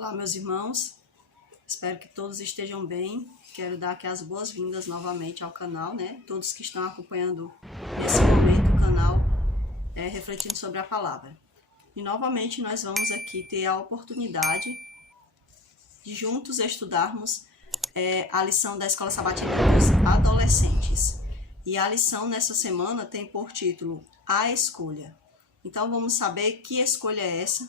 Olá, meus irmãos, espero que todos estejam bem. Quero dar aqui as boas-vindas novamente ao canal, Todos que estão acompanhando nesse momento o canal refletindo sobre a palavra. E novamente nós vamos aqui ter a oportunidade de juntos estudarmos a lição da Escola Sabatina dos Adolescentes. E a lição nessa semana tem por título A Escolha. Então vamos saber que escolha é essa,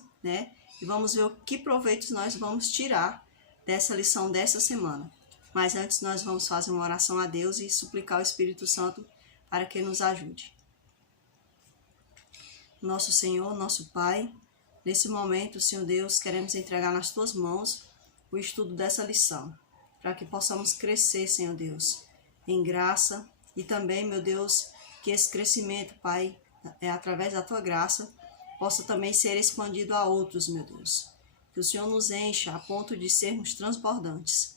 E vamos ver o que proveitos nós vamos tirar dessa lição dessa semana. Mas antes nós vamos fazer uma oração a Deus e suplicar o Espírito Santo para que nos ajude. Nosso Senhor, nosso Pai, nesse momento, Senhor Deus, queremos entregar nas Tuas mãos o estudo dessa lição, para que possamos crescer, Senhor Deus, em graça e também, meu Deus, que esse crescimento, Pai, através da Tua graça, possa também ser expandido a outros, meu Deus. Que o Senhor nos encha a ponto de sermos transbordantes.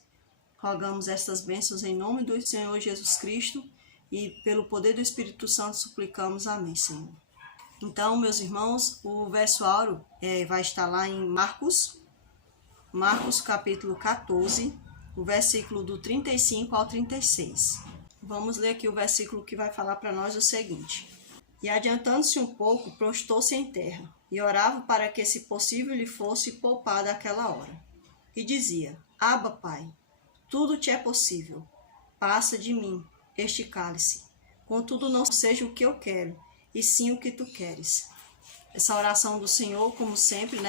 Rogamos estas bênçãos em nome do Senhor Jesus Cristo e pelo poder do Espírito Santo suplicamos. Amém, Senhor. Então, meus irmãos, o verso áureo vai estar lá em Marcos capítulo 14, o versículo do 35 ao 36. Vamos ler aqui o versículo que vai falar para nós o seguinte. E adiantando-se um pouco, prostou-se em terra, e orava para que, se possível, lhe fosse poupada aquela hora. E dizia: Abba, Pai, tudo te é possível. Passa de mim este cálice. Contudo, não seja o que eu quero, e sim o que tu queres. Essa oração do Senhor, como sempre,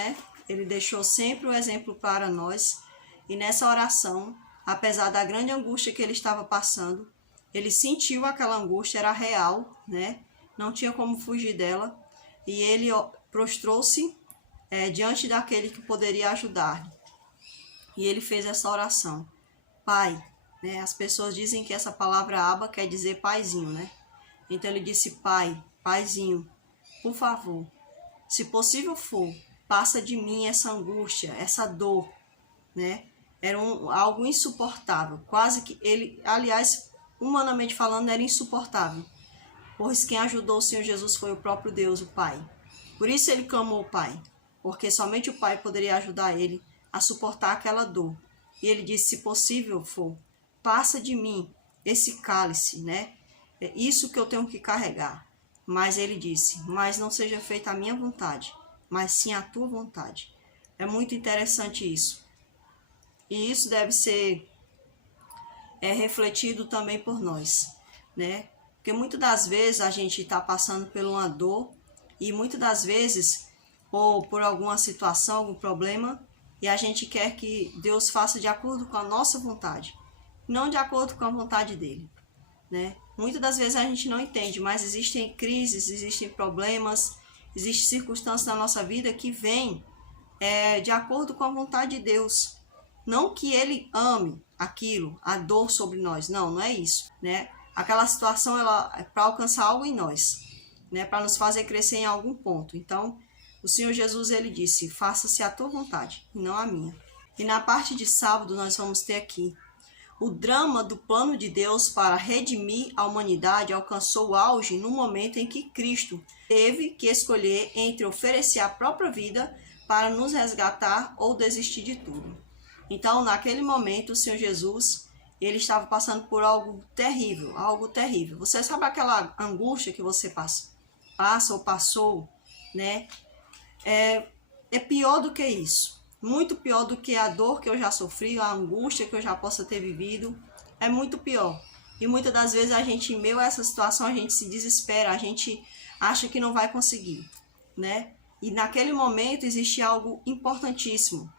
Ele deixou sempre o exemplo para nós. E nessa oração, apesar da grande angústia que ele estava passando, ele sentiu aquela angústia, era real, Não tinha como fugir dela, e ele prostrou-se diante daquele que poderia ajudar. E ele fez essa oração. Pai, as pessoas dizem que essa palavra Abba quer dizer paizinho, Então ele disse: Pai, paizinho, por favor, se possível for, passa de mim essa angústia, essa dor, Era algo insuportável, quase que ele, aliás, humanamente falando, era insuportável. Pois quem ajudou o Senhor Jesus foi o próprio Deus, o Pai. Por isso ele clamou o Pai, porque somente o Pai poderia ajudar ele a suportar aquela dor. E ele disse: se possível for, passa de mim esse cálice, É isso que eu tenho que carregar. Mas ele disse: mas não seja feita a minha vontade, mas sim a tua vontade. É muito interessante isso. E isso deve ser refletido também por nós, Porque muitas das vezes a gente está passando por uma dor e muitas das vezes, ou por alguma situação, algum problema, e a gente quer que Deus faça de acordo com a nossa vontade, não de acordo com a vontade dele, Muitas das vezes a gente não entende, mas existem crises, existem problemas, existem circunstâncias na nossa vida que vêm de acordo com a vontade de Deus. Não que ele ame aquilo, a dor sobre nós, não é isso, Aquela situação ela é para alcançar algo em nós, Para nos fazer crescer em algum ponto. Então, o Senhor Jesus, ele disse: faça-se a tua vontade e não a minha. E na parte de sábado nós vamos ter aqui: o drama do plano de Deus para redimir a humanidade alcançou o auge no momento em que Cristo teve que escolher entre oferecer a própria vida para nos resgatar ou desistir de tudo. Então, naquele momento, o Senhor Jesus, ele estava passando por algo terrível, algo terrível. Você sabe aquela angústia que você passa ou passou, É pior do que isso. Muito pior do que a dor que eu já sofri, a angústia que eu já possa ter vivido. É muito pior. E muitas das vezes a gente, em meio a essa situação, a gente se desespera, a gente acha que não vai conseguir, E naquele momento existia algo importantíssimo.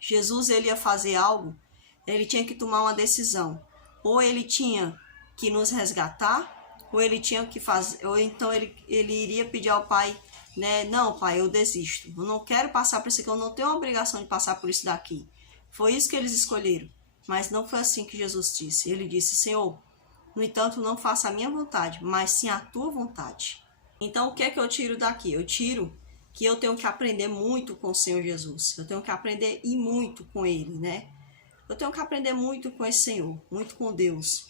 Jesus, ele ia fazer algo, ele tinha que tomar uma decisão. Ou ele tinha que nos resgatar, ou ele tinha que fazer, ou então ele iria pedir ao Pai, Não, Pai, eu desisto. Eu não quero passar por isso aqui, eu não tenho a obrigação de passar por isso daqui. Foi isso que eles escolheram. Mas não foi assim que Jesus disse. Ele disse: Senhor, no entanto, não faça a minha vontade, mas sim a tua vontade. Então, o que é que eu tiro daqui? Eu tiro que eu tenho que aprender muito com o Senhor Jesus. Eu tenho que aprender e muito com Ele, Eu tenho que aprender muito com esse Senhor, muito com Deus.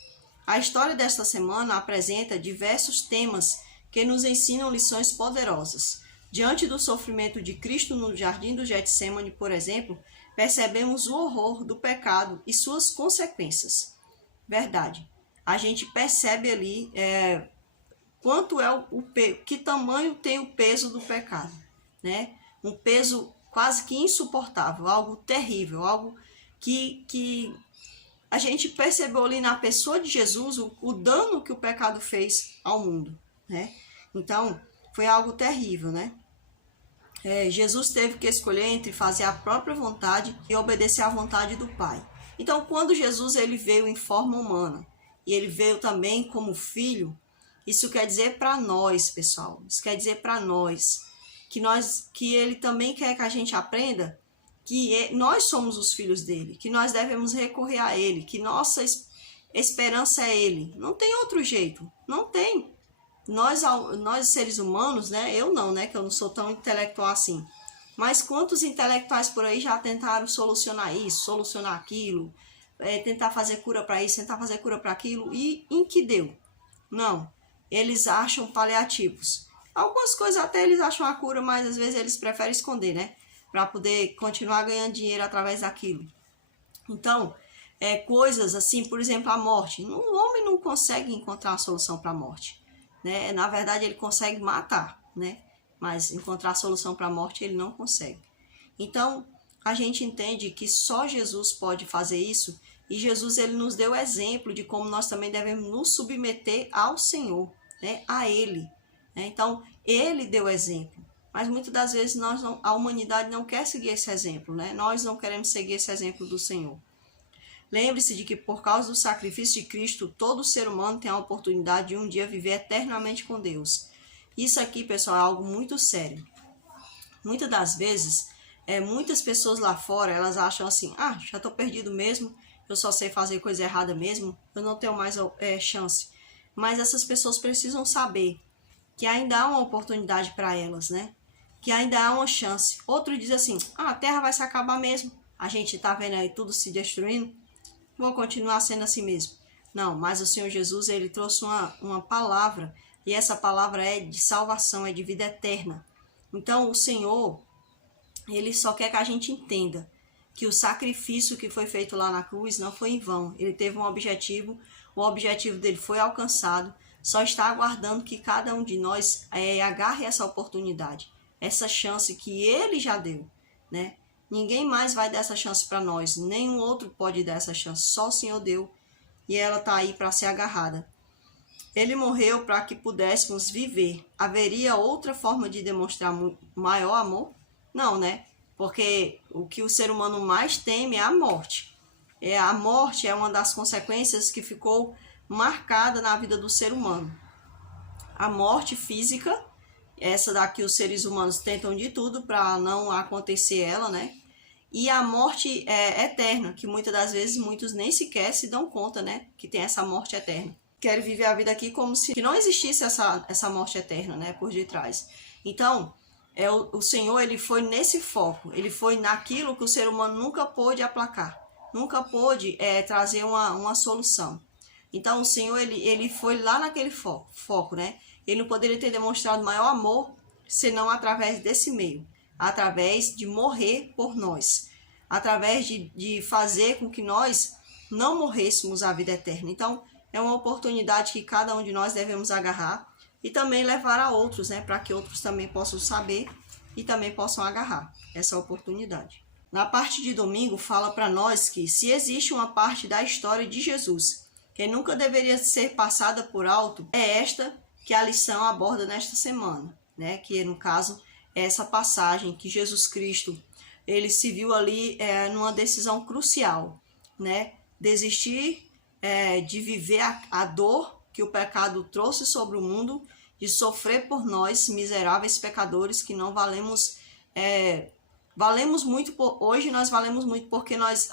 A história desta semana apresenta diversos temas que nos ensinam lições poderosas. Diante do sofrimento de Cristo no jardim do Getsêmani, por exemplo, percebemos o horror do pecado e suas consequências. Verdade. A gente percebe ali quanto é que tamanho tem o peso do pecado, né? Um peso quase que insuportável, algo terrível, algo que a gente percebeu ali na pessoa de Jesus o dano que o pecado fez ao mundo, né? Então, foi algo terrível, né? Jesus teve que escolher entre fazer a própria vontade e obedecer à vontade do Pai. Então, quando Jesus ele veio em forma humana e ele veio também como filho, isso quer dizer para nós, pessoal, isso quer dizer para nós que ele também quer que a gente aprenda que nós somos os filhos dele, que nós devemos recorrer a ele, que nossa esperança é ele. Não tem outro jeito, não tem. Nós seres humanos, né? Eu não, né? Que eu não sou tão intelectual assim. Mas quantos intelectuais por aí já tentaram solucionar isso, solucionar aquilo, tentar fazer cura para isso, tentar fazer cura para aquilo, e em que deu? Não. Eles acham paliativos. Algumas coisas até eles acham a cura, mas às vezes eles preferem esconder, né? Para poder continuar ganhando dinheiro através daquilo. Então, coisas assim, por exemplo, a morte. O homem não consegue encontrar uma solução para a morte, né? Na verdade, ele consegue matar, né? Mas encontrar a solução para a morte ele não consegue. Então, a gente entende que só Jesus pode fazer isso, e Jesus ele nos deu exemplo de como nós também devemos nos submeter ao Senhor, né? A Ele, né? Então, Ele deu exemplo, mas muitas das vezes a humanidade não quer seguir esse exemplo, né? Nós não queremos seguir esse exemplo do Senhor. Lembre-se de que por causa do sacrifício de Cristo, todo ser humano tem a oportunidade de um dia viver eternamente com Deus. Isso aqui, pessoal, é algo muito sério. Muitas das vezes, muitas pessoas lá fora, elas acham assim, já estou perdido mesmo, eu só sei fazer coisa errada mesmo, eu não tenho mais chance. Mas essas pessoas precisam saber que ainda há uma oportunidade para elas, né? Que ainda há uma chance. Outro diz assim, a terra vai se acabar mesmo, a gente está vendo aí tudo se destruindo, vou continuar sendo assim mesmo. Não, mas o Senhor Jesus, ele trouxe uma palavra, e essa palavra é de salvação, é de vida eterna. Então, o Senhor, ele só quer que a gente entenda que o sacrifício que foi feito lá na cruz não foi em vão. Ele teve um objetivo, o objetivo dele foi alcançado, só está aguardando que cada um de nós agarre essa oportunidade, essa chance que ele já deu, né? Ninguém mais vai dar essa chance para nós, nenhum outro pode dar essa chance, só o Senhor deu, e ela está aí para ser agarrada. Ele morreu para que pudéssemos viver. Haveria outra forma de demonstrar maior amor? Não, né? Porque o que o ser humano mais teme é a morte. A morte é uma das consequências que ficou marcada na vida do ser humano. A morte física, essa daqui os seres humanos tentam de tudo para não acontecer ela, né? E a morte eterna, que muitas das vezes muitos nem sequer se dão conta, né? Que tem essa morte eterna. Querem viver a vida aqui como se não existisse essa morte eterna, né? Por detrás. Então, o Senhor, ele foi nesse foco. Ele foi naquilo que o ser humano nunca pôde aplacar. Nunca pôde trazer uma solução. Então, o Senhor, ele foi lá naquele foco, né? Ele não poderia ter demonstrado maior amor senão através desse meio. Através de morrer por nós. Através de fazer com que nós não morrêssemos a vida eterna. Então, é uma oportunidade que cada um de nós devemos agarrar e também levar a outros, né? Para que outros também possam saber e também possam agarrar essa oportunidade. Na parte de domingo, fala para nós que se existe uma parte da história de Jesus que nunca deveria ser passada por alto, é esta que a lição aborda nesta semana, né? Que no caso é essa passagem que Jesus Cristo, ele se viu ali numa decisão crucial, né? Desistir de viver a dor que o pecado trouxe sobre o mundo, de sofrer por nós, miseráveis pecadores, que não valemos, valemos muito, hoje nós valemos muito porque nós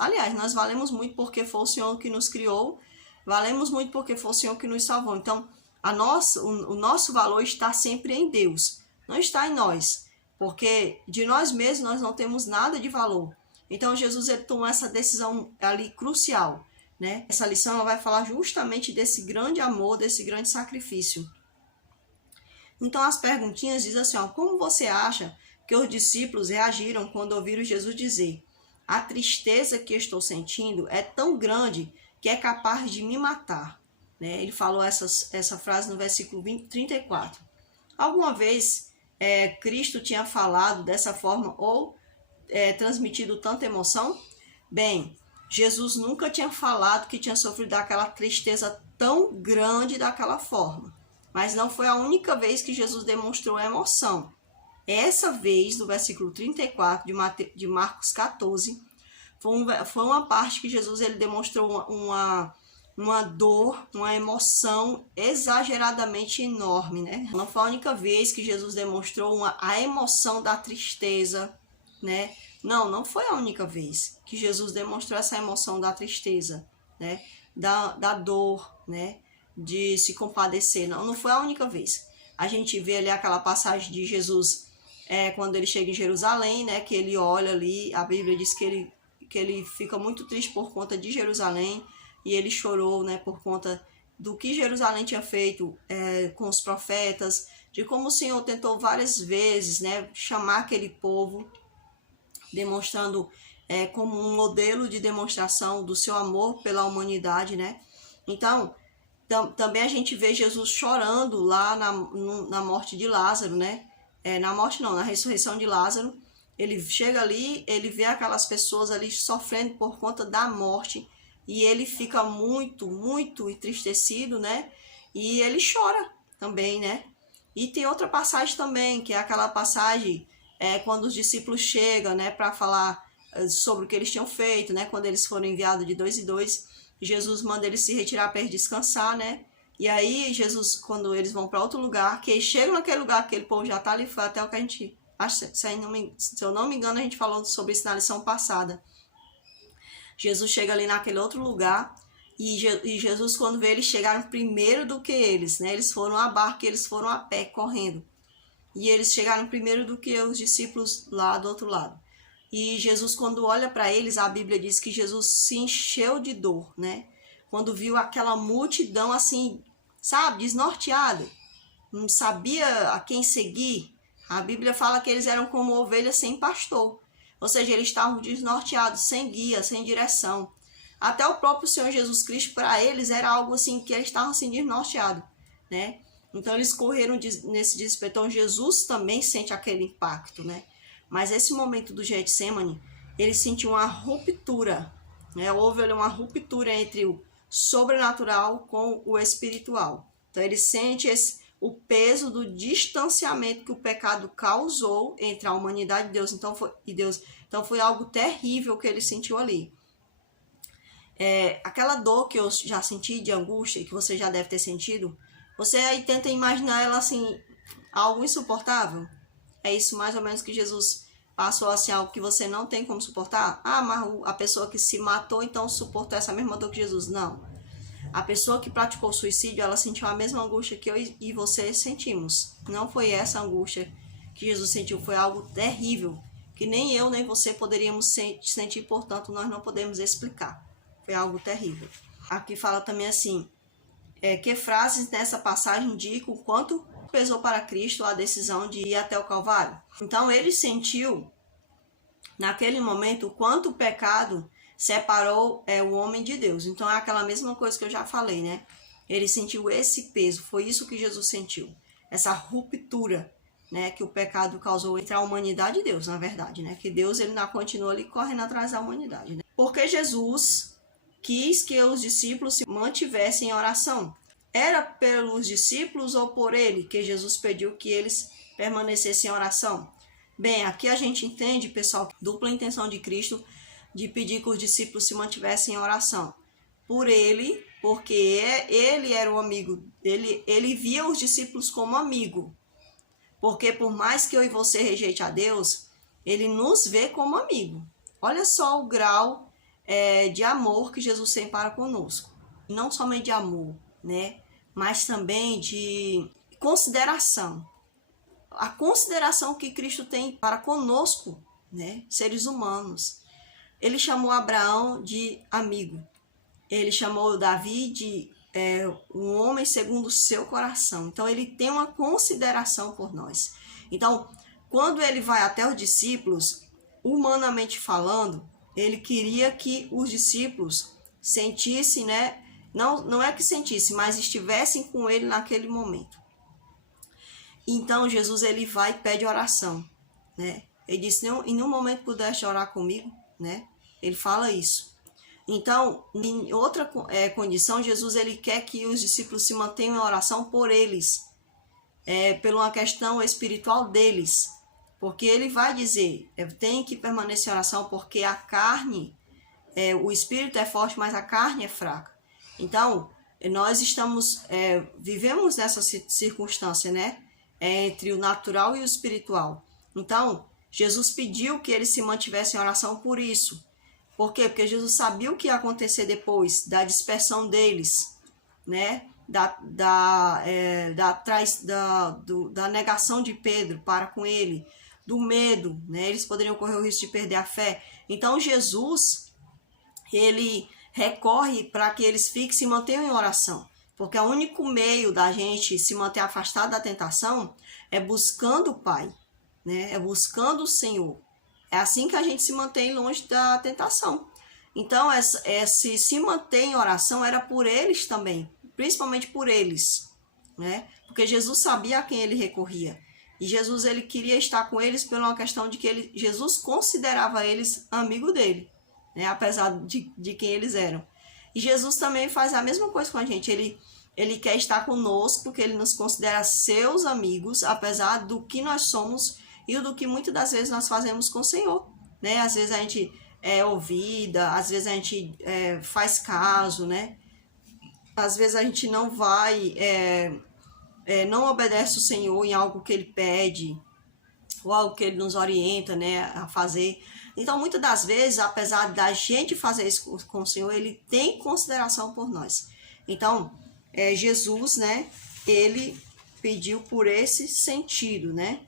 valemos muito porque foi o Senhor que nos criou, valemos muito porque foi o Senhor que nos salvou. Então, o nosso valor está sempre em Deus, não está em nós, porque de nós mesmos nós não temos nada de valor. Então, Jesus ele tomou essa decisão ali crucial, né? Essa lição ela vai falar justamente desse grande amor, desse grande sacrifício. Então, as perguntinhas dizem assim, como você acha que os discípulos reagiram quando ouviram Jesus dizer: a tristeza que eu estou sentindo é tão grande que é capaz de me matar. Né? Ele falou essa frase no versículo 34. Alguma vez Cristo tinha falado dessa forma ou transmitido tanta emoção? Bem, Jesus nunca tinha falado que tinha sofrido aquela tristeza tão grande daquela forma. Mas não foi a única vez que Jesus demonstrou emoção. Essa vez, do versículo 34 de Marcos 14, foi uma parte que Jesus ele demonstrou uma dor, uma emoção exageradamente enorme, né? Não foi a única vez que Jesus demonstrou a emoção da tristeza, né? Não foi a única vez que Jesus demonstrou essa emoção da tristeza, né? Da dor, né? De se compadecer. Não foi a única vez. A gente vê ali aquela passagem de Jesus quando ele chega em Jerusalém, né? Que ele olha ali, a Bíblia diz que ele fica muito triste por conta de Jerusalém e ele chorou, né? Por conta do que Jerusalém tinha feito com os profetas, de como o Senhor tentou várias vezes, né? Chamar aquele povo, demonstrando como um modelo de demonstração do seu amor pela humanidade, né? Então, também a gente vê Jesus chorando lá na morte de Lázaro, né? Na morte não, na ressurreição de Lázaro. Ele chega ali, ele vê aquelas pessoas ali sofrendo por conta da morte e ele fica muito, muito entristecido, né? E ele chora também, né? E tem outra passagem também, que é aquela passagem quando os discípulos chegam, né, para falar sobre o que eles tinham feito, né? Quando eles foram enviados de 2 em 2, Jesus manda eles se retirar para descansar, né? E aí Jesus, quando eles vão para outro lugar, que eles chegam naquele lugar, aquele povo já tá ali, foi até o que a gente, se eu não me engano, a gente falou sobre isso na lição passada. Jesus chega ali naquele outro lugar e Jesus, quando vê, eles chegaram primeiro do que eles, né? Eles foram a barco e eles foram a pé, correndo. E eles chegaram primeiro do que os discípulos lá do outro lado. E Jesus, quando olha para eles, a Bíblia diz que Jesus se encheu de dor, né? Quando viu aquela multidão assim, sabe, desnorteada, não sabia a quem seguir. A Bíblia fala que eles eram como ovelhas sem pastor. Ou seja, eles estavam desnorteados, sem guia, sem direção. Até o próprio Senhor Jesus Cristo, para eles, era algo assim, que eles estavam assim, desnorteados, né? Então eles correram nesse desespero. Então Jesus também sente aquele impacto, né? Mas esse momento do Getsemane, ele sentiu uma ruptura, né? Houve ali uma ruptura entre o sobrenatural com o espiritual. Então ele sente o peso do distanciamento que o pecado causou entre a humanidade e Deus. Então foi algo terrível que ele sentiu ali. Aquela dor que eu já senti de angústia, que você já deve ter sentido, você aí tenta imaginar ela assim, algo insuportável. É isso mais ou menos que Jesus passou assim, algo que você não tem como suportar. Ah, mas a pessoa que se matou então suportou essa mesma dor que Jesus. Não. A pessoa que praticou suicídio, ela sentiu a mesma angústia que eu e você sentimos. Não foi essa angústia que Jesus sentiu, foi algo terrível, que nem eu nem você poderíamos sentir, portanto nós não podemos explicar. Foi algo terrível. Aqui fala também assim, que frases nessa passagem indicam o quanto pesou para Cristo a decisão de ir até o Calvário. Então ele sentiu, naquele momento, o quanto o pecado separou o homem de Deus. Então é aquela mesma coisa que eu já falei, né? Ele sentiu esse peso, foi isso que Jesus sentiu. Essa ruptura, né, que o pecado causou entre a humanidade e Deus, na verdade, né? Que Deus ele ainda continua ali correndo atrás da humanidade, né? Porque Jesus quis que os discípulos se mantivessem em oração. Era pelos discípulos ou por ele que Jesus pediu que eles permanecessem em oração? Bem, aqui a gente entende, pessoal, dupla intenção de Cristo de pedir que os discípulos se mantivessem em oração. Por ele, porque ele era o amigo, ele via os discípulos como amigo. Porque por mais que eu e você rejeite a Deus, ele nos vê como amigo. Olha só o grau de amor que Jesus tem para conosco. Não somente de amor, né? Mas também de consideração. A consideração que Cristo tem para conosco, né? Seres humanos. Ele chamou Abraão de amigo. Ele chamou Davi de um homem segundo o seu coração. Então, ele tem uma consideração por nós. Então, quando ele vai até os discípulos, humanamente falando, ele queria que os discípulos sentissem, né? Não é que sentissem, mas estivessem com ele naquele momento. Então Jesus ele vai e pede oração, né? Ele disse: em nenhum momento pudeste orar comigo, né? Ele fala isso. Então, em outra condição, Jesus ele quer que os discípulos se mantenham em oração por eles, por uma questão espiritual deles, porque ele vai dizer: tem que permanecer em oração, porque a carne, o espírito é forte, mas a carne é fraca. Então, nós vivemos nessa circunstância, né? Entre o natural e o espiritual. Então, Jesus pediu que eles se mantivessem em oração por isso. Por quê? Porque Jesus sabia o que ia acontecer depois da dispersão deles, né? Da negação de Pedro para com ele, do medo, né? Eles poderiam correr o risco de perder a fé. Então, Jesus, ele recorre para que eles fiquem se mantenham em oração. Porque o único meio da gente se manter afastado da tentação é buscando o Pai, né? É buscando o Senhor. É assim que a gente se mantém longe da tentação. Então, se manter em oração era por eles também, principalmente por eles, né? Porque Jesus sabia a quem ele recorria. E Jesus ele queria estar com eles por uma questão de que Jesus considerava eles amigo dele, né? Apesar de quem eles eram. E Jesus também faz a mesma coisa com a gente. Ele quer estar conosco porque ele nos considera seus amigos, apesar do que nós somos e do que muitas das vezes nós fazemos com o Senhor, né? Às vezes a gente é ouvida, às vezes a gente faz caso, né? Às vezes a gente não vai, não obedece o Senhor em algo que ele pede, ou algo que ele nos orienta, né, a fazer. Então, muitas das vezes, apesar da gente fazer isso com o Senhor, ele tem consideração por nós. Então, Jesus, né, ele pediu por esse sentido, né?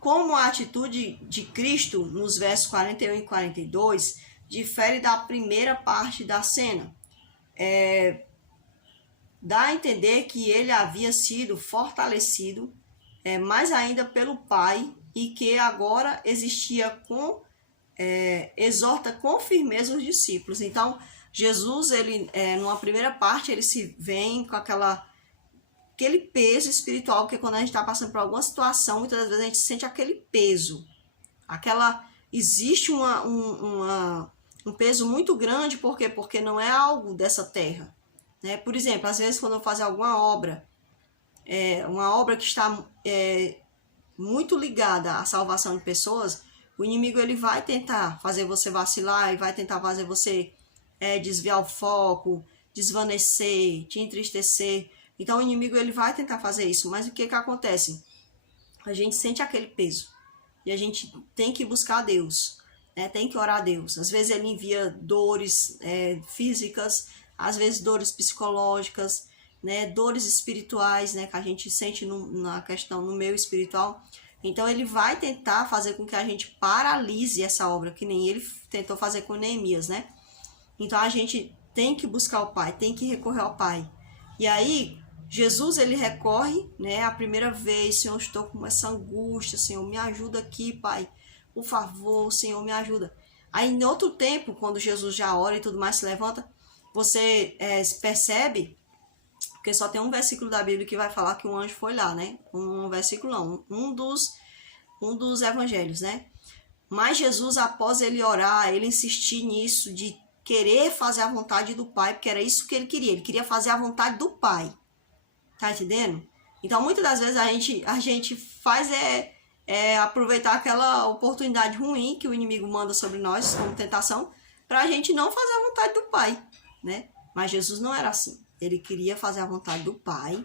Como a atitude de Cristo, nos versos 41 e 42, difere da primeira parte da cena. Dá a entender que ele havia sido fortalecido mais ainda pelo Pai, e que agora exorta com firmeza os discípulos. Então, Jesus, ele, numa primeira parte, ele se vem com aquele peso espiritual, porque quando a gente está passando por alguma situação, muitas das vezes a gente sente aquele peso. Existe um peso muito grande, por quê? Porque não é algo dessa terra, né? Por exemplo, às vezes quando eu faço alguma obra, uma obra que está muito ligada à salvação de pessoas, o inimigo ele vai tentar fazer você vacilar e vai tentar fazer você desviar o foco, desvanecer, te entristecer. Então o inimigo ele vai tentar fazer isso, mas o que acontece? A gente sente aquele peso e a gente tem que buscar a Deus, né? Tem que orar a Deus. Às vezes ele envia dores físicas, às vezes dores psicológicas, né? Dores espirituais, né? Que a gente sente no meio espiritual. Então ele vai tentar fazer com que a gente paralise essa obra, que nem ele tentou fazer com Neemias, né? Então a gente tem que buscar o Pai, tem que recorrer ao Pai. E aí Jesus ele recorre, né? A primeira vez: Senhor, estou com essa angústia, Senhor, me ajuda aqui, Pai, por favor, Senhor, me ajuda. Aí em outro tempo, quando Jesus já ora e tudo mais, se levanta, você percebe, porque só tem um versículo da Bíblia que vai falar que um anjo foi lá, né? Um versículo não, um dos evangelhos, né? Mas Jesus, após ele orar, ele insistir nisso, de querer fazer a vontade do Pai, porque era isso que ele queria fazer a vontade do Pai. Tá entendendo? Então, muitas das vezes a gente faz aproveitar aquela oportunidade ruim que o inimigo manda sobre nós, como tentação, para a gente não fazer a vontade do Pai, né? Mas Jesus não era assim. Ele queria fazer a vontade do Pai,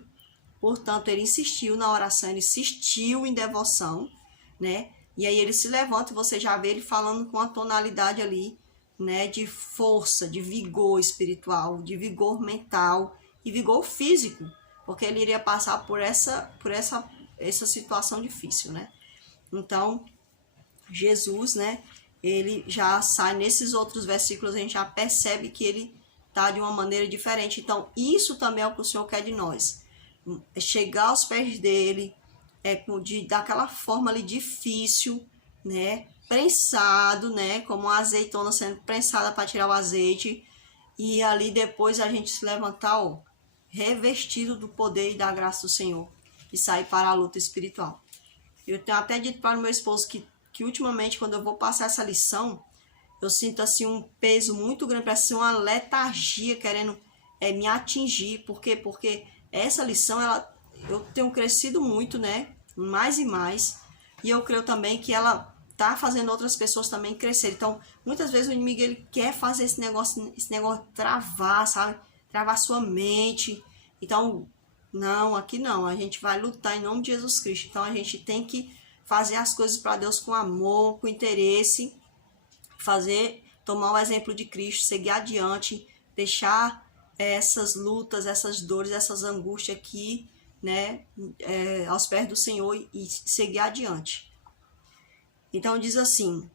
portanto, ele insistiu na oração, ele insistiu em devoção, né? E aí ele se levanta e você já vê ele falando com a tonalidade ali, né? De força, de vigor espiritual, de vigor mental e vigor físico, porque ele iria passar por essa situação difícil, né? Então, Jesus, né? Ele já sai nesses outros versículos, a gente já percebe que ele tá de uma maneira diferente. Então, isso também é o que o Senhor quer de nós. É chegar aos pés dele, daquela forma ali difícil, né? prensado, né? Como uma azeitona sendo prensada para tirar o azeite. E ali depois a gente se levantar, ó, revestido do poder e da graça do Senhor. E sair para a luta espiritual. Eu tenho até dito para o meu esposo que ultimamente, quando eu vou passar essa lição, eu sinto assim um peso muito grande, parece uma letargia querendo me atingir. Por quê? Porque essa lição, eu tenho crescido muito, né? Mais e mais. E eu creio também que ela tá fazendo outras pessoas também crescer. Então, muitas vezes o inimigo ele quer fazer esse negócio travar, sabe? Travar sua mente. Então, não, aqui não. A gente vai lutar em nome de Jesus Cristo. Então, a gente tem que fazer as coisas para Deus com amor, com interesse. Tomar o exemplo de Cristo, seguir adiante, deixar essas lutas, essas dores, essas angústias aqui, né, aos pés do Senhor e seguir adiante. Então diz assim: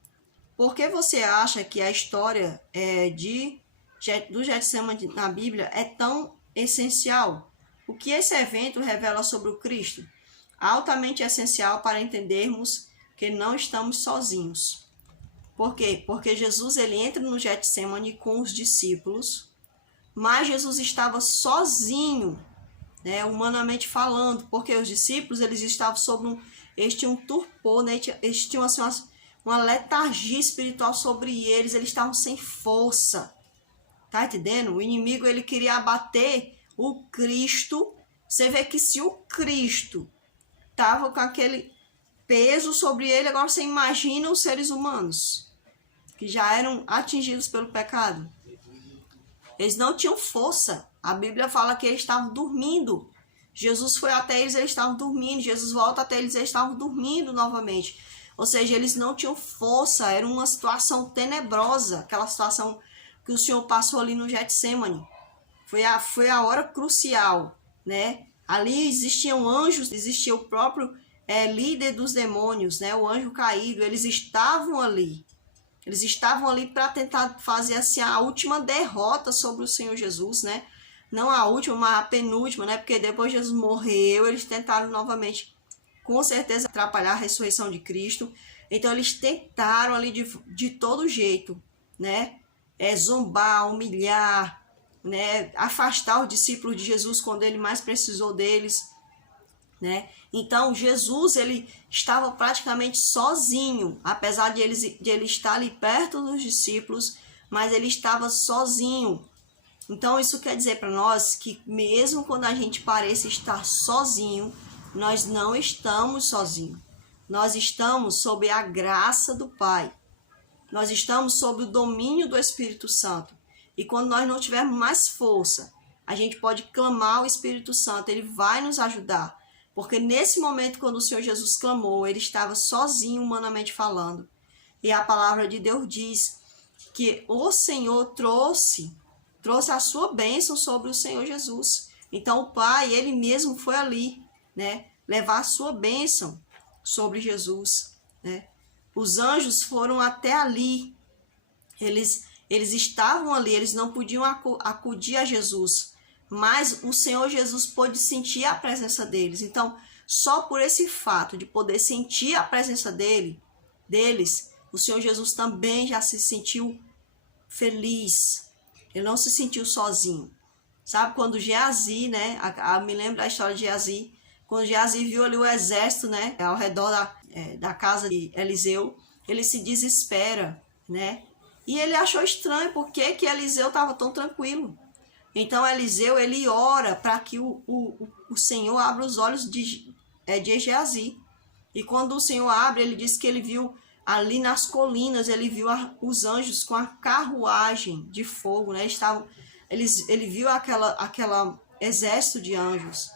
por que você acha que a história do Getsemane na Bíblia é tão essencial? O que esse evento revela sobre o Cristo? Altamente essencial para entendermos que não estamos sozinhos. Por quê? Porque Jesus ele entra no Getsemane com os discípulos, mas Jesus estava sozinho, né, humanamente falando, porque os discípulos eles estavam eles tinham um torpor, né, eles tinham assim, uma letargia espiritual sobre eles estavam sem força. Tá entendendo? O inimigo ele queria abater o Cristo. Você vê que se o Cristo estava com aquele peso sobre ele, agora você imagina os seres humanos que já eram atingidos pelo pecado. Eles não tinham força. A Bíblia fala que eles estavam dormindo. Jesus foi até eles estavam dormindo. Jesus volta até eles estavam dormindo novamente. Ou seja, eles não tinham força. Era uma situação tenebrosa. Aquela situação que o Senhor passou ali no Getsemane. Foi a hora crucial, né? Ali existiam anjos, existia o próprio líder dos demônios, né? O anjo caído. Eles estavam ali. Eles estavam ali para tentar fazer assim a última derrota sobre o Senhor Jesus, né? Não a última, mas a penúltima, né? Porque depois Jesus morreu, eles tentaram novamente, com certeza, atrapalhar a ressurreição de Cristo. Então eles tentaram ali de todo jeito, né? Zombar, humilhar, né? Afastar os discípulos de Jesus quando ele mais precisou deles, né? Então Jesus ele estava praticamente sozinho, apesar de ele estar ali perto dos discípulos, mas ele estava sozinho. Então isso quer dizer para nós que mesmo quando a gente pareça estar sozinho, nós não estamos sozinhos. Nós estamos sob a graça do Pai. Nós estamos sob o domínio do Espírito Santo. E quando nós não tivermos mais força, a gente pode clamar ao Espírito Santo, ele vai nos ajudar. Porque nesse momento, quando o Senhor Jesus clamou, ele estava sozinho, humanamente falando. E a palavra de Deus diz que o Senhor trouxe a sua bênção sobre o Senhor Jesus. Então o Pai, ele mesmo foi ali, né, levar a sua bênção sobre Jesus, né? Os anjos foram até ali. Eles estavam ali, eles não podiam acudir a Jesus, mas o Senhor Jesus pôde sentir a presença deles. Então, só por esse fato de poder sentir a presença deles, o Senhor Jesus também já se sentiu feliz. Ele não se sentiu sozinho. Sabe, quando Geazi, né, me lembro da história de Geazi, quando Geazi viu ali o exército, né, ao redor da casa de Eliseu, ele se desespera, né, e ele achou estranho porque Eliseu estava tão tranquilo. Então Eliseu ele ora para que o Senhor abra os olhos de Geazi. E quando o Senhor abre, ele diz que ele viu ali nas colinas, ele viu os anjos com a carruagem de fogo, né? Ele viu aquela exército de anjos.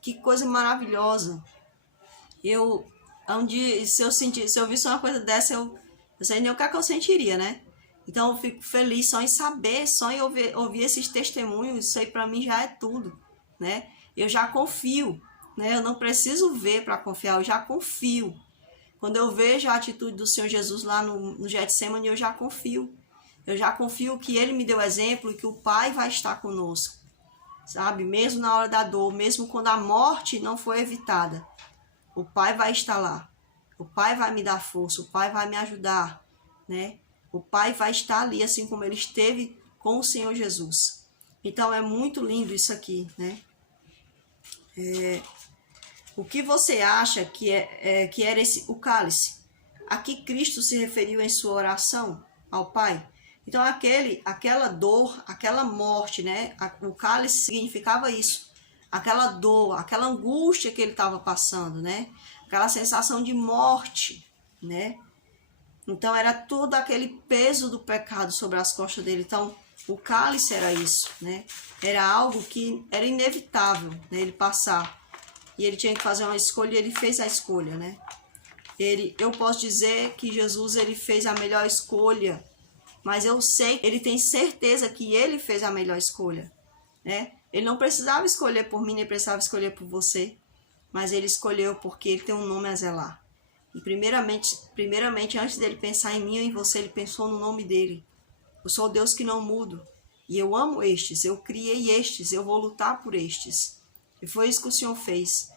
Que coisa maravilhosa. Se eu visse uma coisa dessa, eu sei nem o que é que eu sentiria, né? Então eu fico feliz só em saber, só em ouvir esses testemunhos. Isso aí para mim já é tudo, né? Eu já confio, né? Eu não preciso ver para confiar, eu já confio. Quando eu vejo a atitude do Senhor Jesus lá no Getsemane, eu já confio. Eu já confio que ele me deu exemplo e que o Pai vai estar conosco, sabe? Mesmo na hora da dor, mesmo quando a morte não foi evitada, o Pai vai estar lá. O Pai vai me dar força, o Pai vai me ajudar, né? O Pai vai estar ali, assim como ele esteve com o Senhor Jesus. Então, é muito lindo isso aqui, né? O que você acha que era o cálice? A que Cristo se referiu em sua oração ao Pai? Então, aquela dor, aquela morte, né? O cálice significava isso. Aquela dor, aquela angústia que ele estava passando, né? Aquela sensação de morte, né? Então, era todo aquele peso do pecado sobre as costas dele. Então, o cálice era isso, né? Era algo que era inevitável, né, ele passar. E ele tinha que fazer uma escolha e ele fez a escolha, né? Eu posso dizer que Jesus ele fez a melhor escolha, mas eu sei, ele tem certeza que ele fez a melhor escolha, né? Ele não precisava escolher por mim, nem precisava escolher por você, mas ele escolheu porque ele tem um nome a zelar. E primeiramente, antes dele pensar em mim ou em você, ele pensou no nome dele. Eu sou o Deus que não mudo. E eu amo estes, eu criei estes, eu vou lutar por estes. E foi isso que o Senhor fez.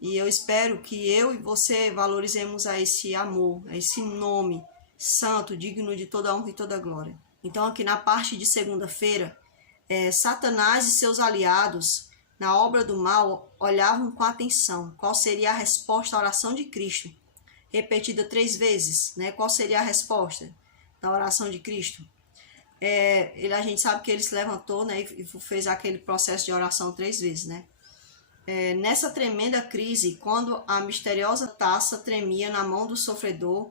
E eu espero que eu e você valorizemos a esse amor, a esse nome santo, digno de toda honra e toda glória. Então, aqui na parte de segunda-feira, Satanás e seus aliados, na obra do mal, olhavam com atenção qual seria a resposta à oração de Cristo, repetida 3 vezes, né? Qual seria a resposta da oração de Cristo? A gente sabe que ele se levantou, né, e fez aquele processo de oração 3 vezes, né? Nessa tremenda crise, quando a misteriosa taça tremia na mão do sofredor,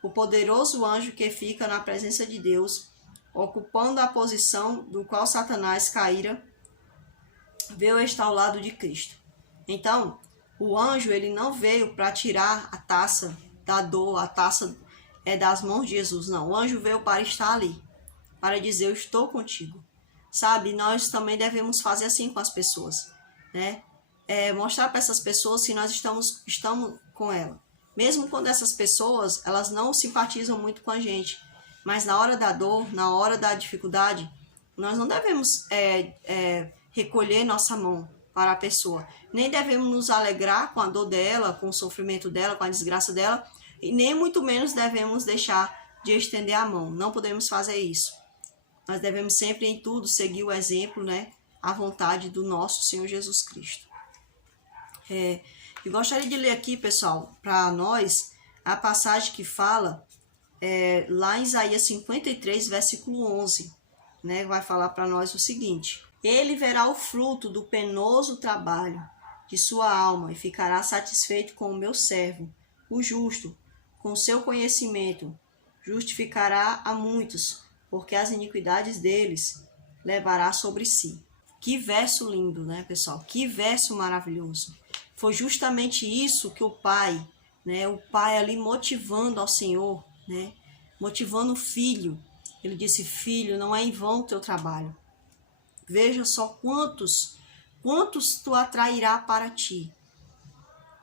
o poderoso anjo que fica na presença de Deus, ocupando a posição do qual Satanás caíra, veio estar ao lado de Cristo. Então, o anjo ele não veio para tirar a taça da dor, a taça das mãos de Jesus, não. O anjo veio para estar ali, para dizer, eu estou contigo. Sabe, nós também devemos fazer assim com as pessoas, né? Mostrar para essas pessoas que nós estamos com ela. Mesmo quando essas pessoas, elas não simpatizam muito com a gente, mas na hora da dor, na hora da dificuldade, nós não devemos recolher nossa mão para a pessoa. Nem devemos nos alegrar com a dor dela, com o sofrimento dela, com a desgraça dela, e nem muito menos devemos deixar de estender a mão. Não podemos fazer isso. Nós devemos sempre em tudo seguir o exemplo, né? A vontade do nosso Senhor Jesus Cristo. Eu gostaria de ler aqui, pessoal, para nós, a passagem que fala lá em Isaías 53, versículo 11, né? Vai falar para nós o seguinte: ele verá o fruto do penoso trabalho de sua alma e ficará satisfeito com o meu servo, o justo, com seu conhecimento, justificará a muitos, porque as iniquidades deles levará sobre si. Que verso lindo, né, pessoal? Que verso maravilhoso. Foi justamente isso que o pai, né, o pai ali motivando ao Senhor, né, motivando o filho. Ele disse, filho, não é em vão o teu trabalho. Veja só quantos tu atrairá para ti.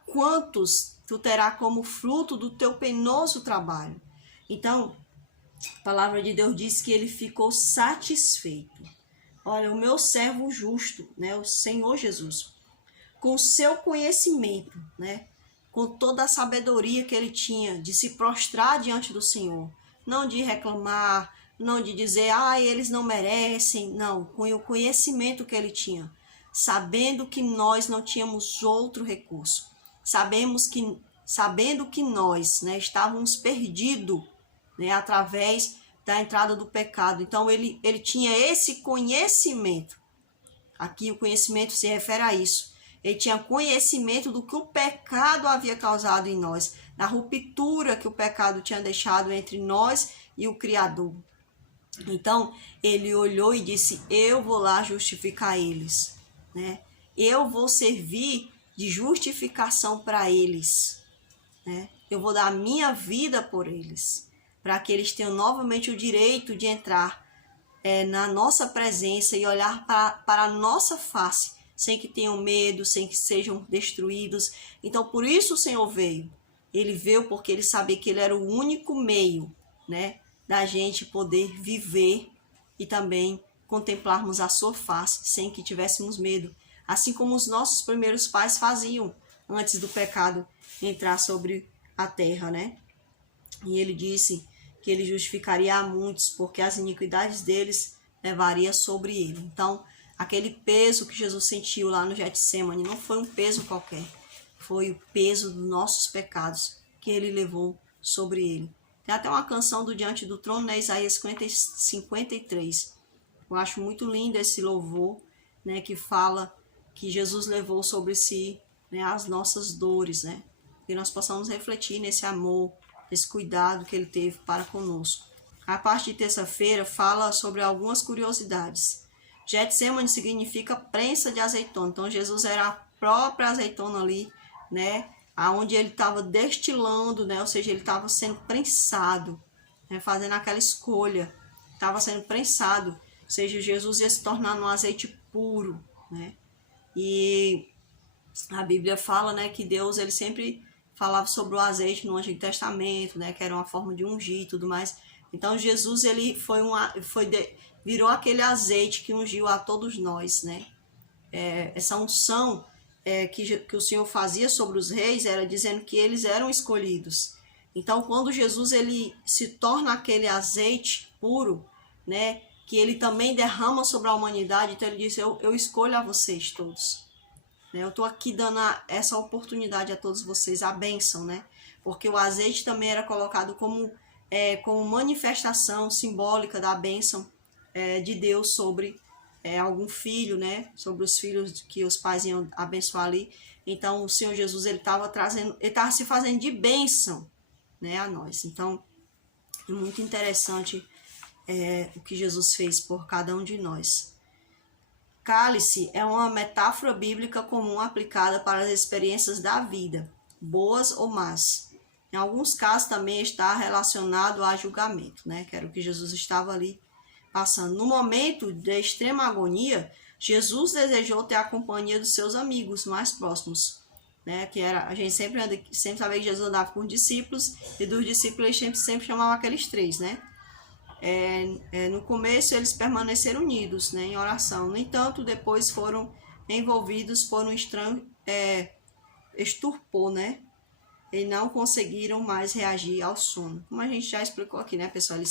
Quantos tu terá como fruto do teu penoso trabalho. Então, a palavra de Deus diz que ele ficou satisfeito. Olha, o meu servo justo, né, o Senhor Jesus, com o seu conhecimento, né, com toda a sabedoria que ele tinha de se prostrar diante do Senhor, não de reclamar, não de dizer, eles não merecem, não, com o conhecimento que ele tinha, sabendo que nós não tínhamos outro recurso, sabendo que nós, né, estávamos perdidos, né, através da entrada do pecado. Então ele tinha esse conhecimento. Aqui o conhecimento se refere a isso. Ele tinha conhecimento do que o pecado havia causado em nós, da ruptura que o pecado tinha deixado entre nós e o Criador. Então ele olhou e disse, eu vou lá justificar eles, né? Eu vou servir de justificação para eles, né? Eu vou dar a minha vida por eles, para que eles tenham novamente o direito de entrar na nossa presença e olhar para a nossa face, sem que tenham medo, sem que sejam destruídos. Então, por isso o Senhor veio. Ele veio porque ele sabia que ele era o único meio, né, da gente poder viver e também contemplarmos a sua face, sem que tivéssemos medo. Assim como os nossos primeiros pais faziam antes do pecado entrar sobre a terra, né? E ele disse que ele justificaria a muitos, porque as iniquidades deles levaria sobre ele. Então, aquele peso que Jesus sentiu lá no Getsemane não foi um peso qualquer, foi o peso dos nossos pecados que ele levou sobre ele. Tem até uma canção do Diante do Trono, né, Isaías 53. Eu acho muito lindo esse louvor, né, que fala que Jesus levou sobre si, né, as nossas dores, né, que nós possamos refletir nesse amor, esse cuidado que ele teve para conosco. A parte de terça-feira fala sobre algumas curiosidades. Getsemane significa prensa de azeitona. Então, Jesus era a própria azeitona ali, né? Onde ele estava destilando, né? Ou seja, ele estava sendo prensado, né? Fazendo aquela escolha. Estava sendo prensado. Ou seja, Jesus ia se tornar um azeite puro, né? E a Bíblia fala, né, que Deus, ele sempre falava sobre o azeite no Antigo Testamento, né? Que era uma forma de ungir e tudo mais. Então, Jesus, ele virou aquele azeite que ungiu a todos nós, né? Essa unção que o Senhor fazia sobre os reis era dizendo que eles eram escolhidos. Então, quando Jesus ele se torna aquele azeite puro, né? Que ele também derrama sobre a humanidade, então ele diz, eu escolho a vocês todos. Né? Eu estou aqui dando essa oportunidade a todos vocês, a bênção, né? Porque o azeite também era colocado como manifestação simbólica da bênção de Deus sobre algum filho, né? Sobre os filhos que os pais iam abençoar ali. Então, o Senhor Jesus, ele estava se fazendo de bênção, né, a nós. Então, é muito interessante o que Jesus fez por cada um de nós. Cálice é uma metáfora bíblica comum aplicada para as experiências da vida, boas ou más. Em alguns casos também está relacionado a julgamento, né? Que era o que Jesus estava ali passando. No momento de extrema agonia, Jesus desejou ter a companhia dos seus amigos mais próximos, né? Que era, a gente sempre sabia que Jesus andava com os discípulos, e dos discípulos ele sempre chamava aqueles três, né? No começo eles permaneceram unidos, né, em oração. No entanto, depois foram envolvidos por um estranho estupor, né? E não conseguiram mais reagir ao sono. Como a gente já explicou aqui, né, pessoal?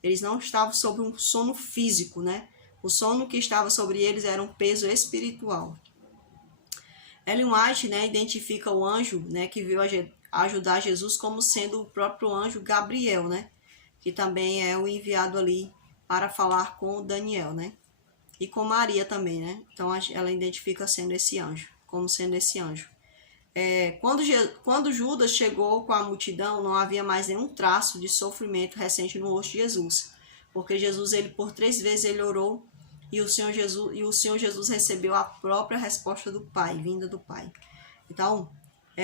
Eles não estavam sob um sono físico, né? O sono que estava sobre eles era um peso espiritual. Ellen White, né, identifica o anjo, né, que veio ajudar Jesus como sendo o próprio anjo Gabriel, né? Que também é o enviado ali para falar com Daniel, né? E com Maria também, né? Então ela identifica como sendo esse anjo. Quando Judas chegou com a multidão, não havia mais nenhum traço de sofrimento recente no rosto de Jesus, porque Jesus, ele por 3 vezes ele orou e o Senhor Jesus recebeu a própria resposta do Pai, vinda do Pai. Então,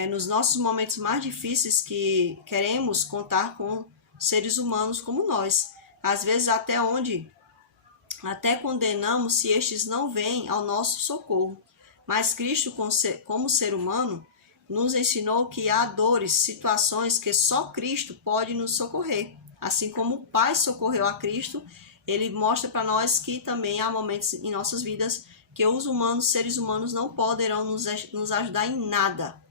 nos nossos momentos mais difíceis que queremos contar com seres humanos como nós, às vezes até condenamos se estes não vêm ao nosso socorro, mas Cristo, como ser humano, nos ensinou que há dores, situações que só Cristo pode nos socorrer. Assim como o Pai socorreu a Cristo, ele mostra para nós que também há momentos em nossas vidas que os seres humanos não poderão nos ajudar em nada,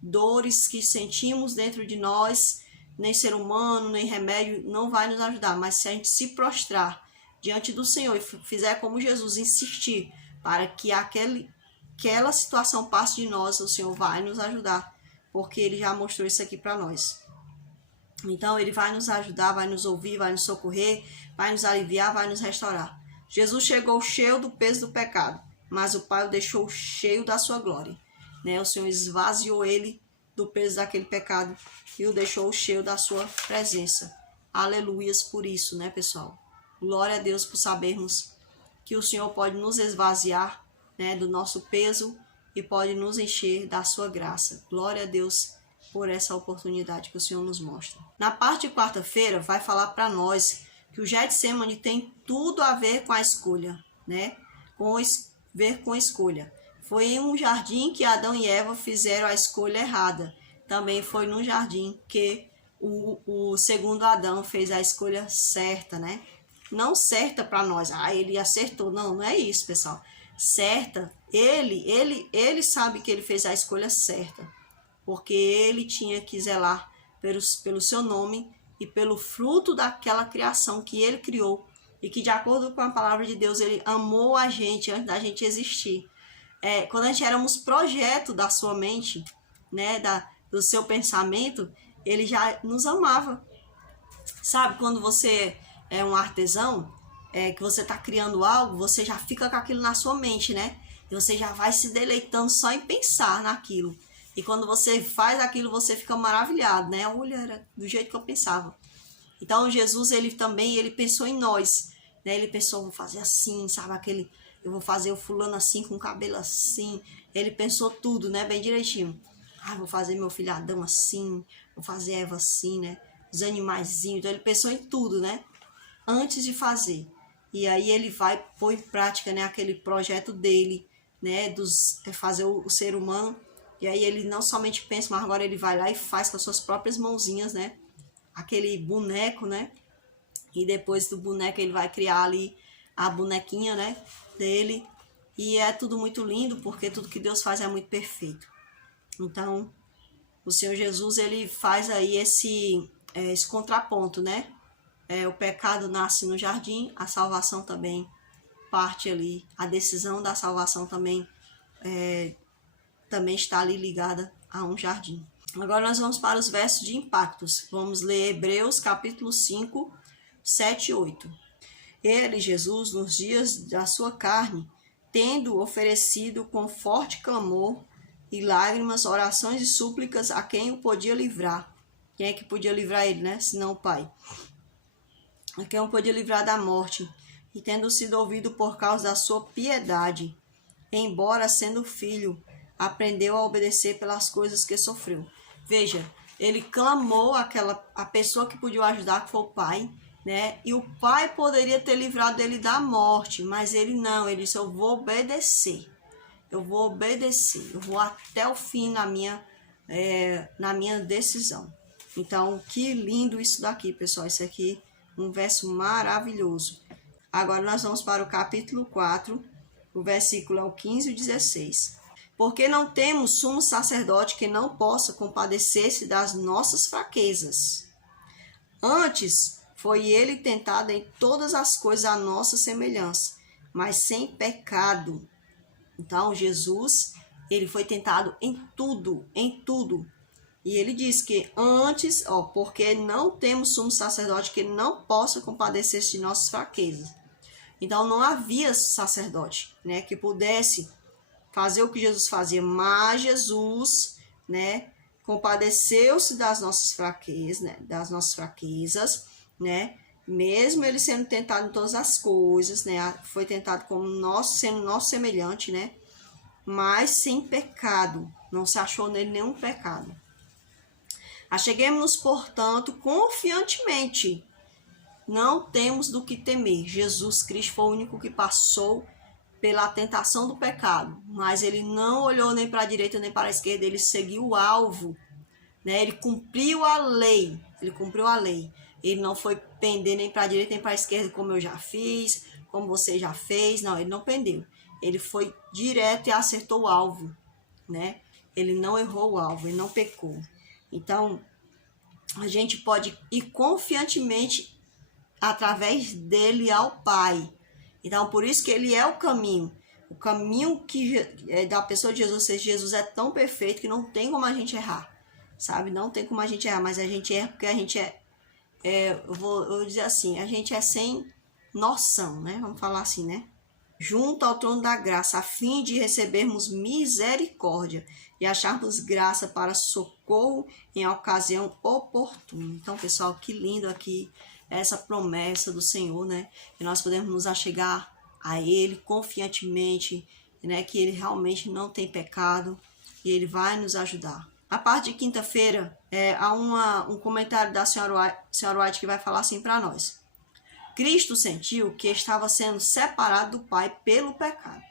Dores que sentimos dentro de nós, nem ser humano, nem remédio, não vai nos ajudar. Mas se a gente se prostrar diante do Senhor e fizer como Jesus, insistir para que aquela situação passe de nós, o Senhor vai nos ajudar, porque ele já mostrou isso aqui para nós. Então, ele vai nos ajudar, vai nos ouvir, vai nos socorrer, vai nos aliviar, vai nos restaurar. Jesus chegou cheio do peso do pecado, mas o Pai o deixou cheio da sua glória, né? O Senhor esvaziou ele do peso daquele pecado e o deixou cheio da sua presença. Aleluias por isso, né, pessoal? Glória a Deus por sabermos que o Senhor pode nos esvaziar, né, do nosso peso e pode nos encher da sua graça. Glória a Deus por essa oportunidade que o Senhor nos mostra. Na parte de quarta-feira vai falar para nós que o Getsemane tem tudo a ver com a escolha, né? Ver com escolha. Foi em um jardim que Adão e Eva fizeram a escolha errada. Também foi num jardim que o segundo Adão fez a escolha certa, né? Não certa para nós. Ele acertou. Não é isso, pessoal. Certa. Ele sabe que ele fez a escolha certa. porque ele tinha que zelar pelo seu nome e pelo fruto daquela criação que ele criou e que, de acordo com a palavra de Deus, ele amou a gente antes da gente existir. Quando a gente éramos projeto da sua mente, né, do seu pensamento, ele já nos amava. Sabe, quando você é um artesão, que você está criando algo, você já fica com aquilo na sua mente, né? E você já vai se deleitando só em pensar naquilo. E quando você faz aquilo, você fica maravilhado, né? Olha, era do jeito que eu pensava. Então, Jesus, ele pensou em nós, né? Ele pensou, vou fazer assim, sabe? Eu vou fazer o fulano assim, com o cabelo assim. Ele pensou tudo, né? Bem direitinho. Vou fazer meu filho Adão assim, vou fazer Eva assim, né? Os animaizinhos. Então, ele pensou em tudo, né? Antes de fazer. E aí ele vai pôr em prática, né, aquele projeto dele, né, fazer o ser humano. E aí ele não somente pensa, mas agora ele vai lá e faz com as suas próprias mãozinhas, né, aquele boneco, né, e depois do boneco ele vai criar ali a bonequinha, né, dele. E é tudo muito lindo, porque tudo que Deus faz é muito perfeito. Então, o Senhor Jesus, ele faz aí esse contraponto, né, o pecado nasce no jardim, a salvação também parte ali, a decisão da salvação também está ali ligada a um jardim. Agora nós vamos para os versos de impactos. Vamos ler Hebreus capítulo 5, 7 e 8. Ele, Jesus, nos dias da sua carne, tendo oferecido com forte clamor e lágrimas, orações e súplicas a quem o podia livrar. Quem é que podia livrar ele, né? Senão o Pai. A quem o podia livrar da morte, e tendo sido ouvido por causa da sua piedade, embora sendo filho, aprendeu a obedecer pelas coisas que sofreu. Veja, ele clamou a pessoa que podia ajudar, que foi o Pai, né? E o Pai poderia ter livrado ele da morte, mas ele não, ele disse, eu vou obedecer, eu vou até o fim na minha decisão. Então, que lindo isso daqui, pessoal, isso aqui um verso maravilhoso. Agora nós vamos para o capítulo 4, o versículo é o 15 e 16. Porque não temos sumo sacerdote que não possa compadecer-se das nossas fraquezas. Antes, foi ele tentado em todas as coisas à nossa semelhança, mas sem pecado. Então, Jesus, ele foi tentado em tudo, em tudo. E ele diz que antes, porque não temos sumo sacerdote que não possa compadecer-se de nossas fraquezas. Então não havia sacerdote, né, que pudesse fazer o que Jesus fazia, mas Jesus, né, compadeceu-se das nossas fraquezas, né, mesmo ele sendo tentado em todas as coisas, né, foi tentado como sendo nosso semelhante, né, mas sem pecado, não se achou nele nenhum pecado. Acheguemos-nos, portanto, confiantemente. Não temos do que temer. Jesus Cristo foi o único que passou pela tentação do pecado, mas ele não olhou nem para a direita nem para a esquerda, ele seguiu o alvo, né? Ele cumpriu a lei, Ele não foi pender nem para a direita nem para a esquerda, como eu já fiz, como você já fez. Não, ele não pendeu. Ele foi direto e acertou o alvo, né? Ele não errou o alvo, ele não pecou. Então, a gente pode ir confiantemente através dele ao Pai. Então, por isso que ele é o caminho. O caminho da pessoa de Jesus, Jesus é tão perfeito que não tem como a gente errar, sabe? Não tem como a gente errar, mas a gente erra porque a gente eu vou dizer assim, a gente é sem noção, né? Vamos falar assim, né? Junto ao trono da graça, a fim de recebermos misericórdia e acharmos graça para socorro em ocasião oportuna. Então, pessoal, que lindo aqui essa promessa do Senhor, né? Que nós podemos nos achegar a Ele confiantemente, né? Que Ele realmente não tem pecado e Ele vai nos ajudar. A parte de quinta-feira, há um comentário da senhora White que vai falar assim para nós. Cristo sentiu que estava sendo separado do Pai pelo pecado.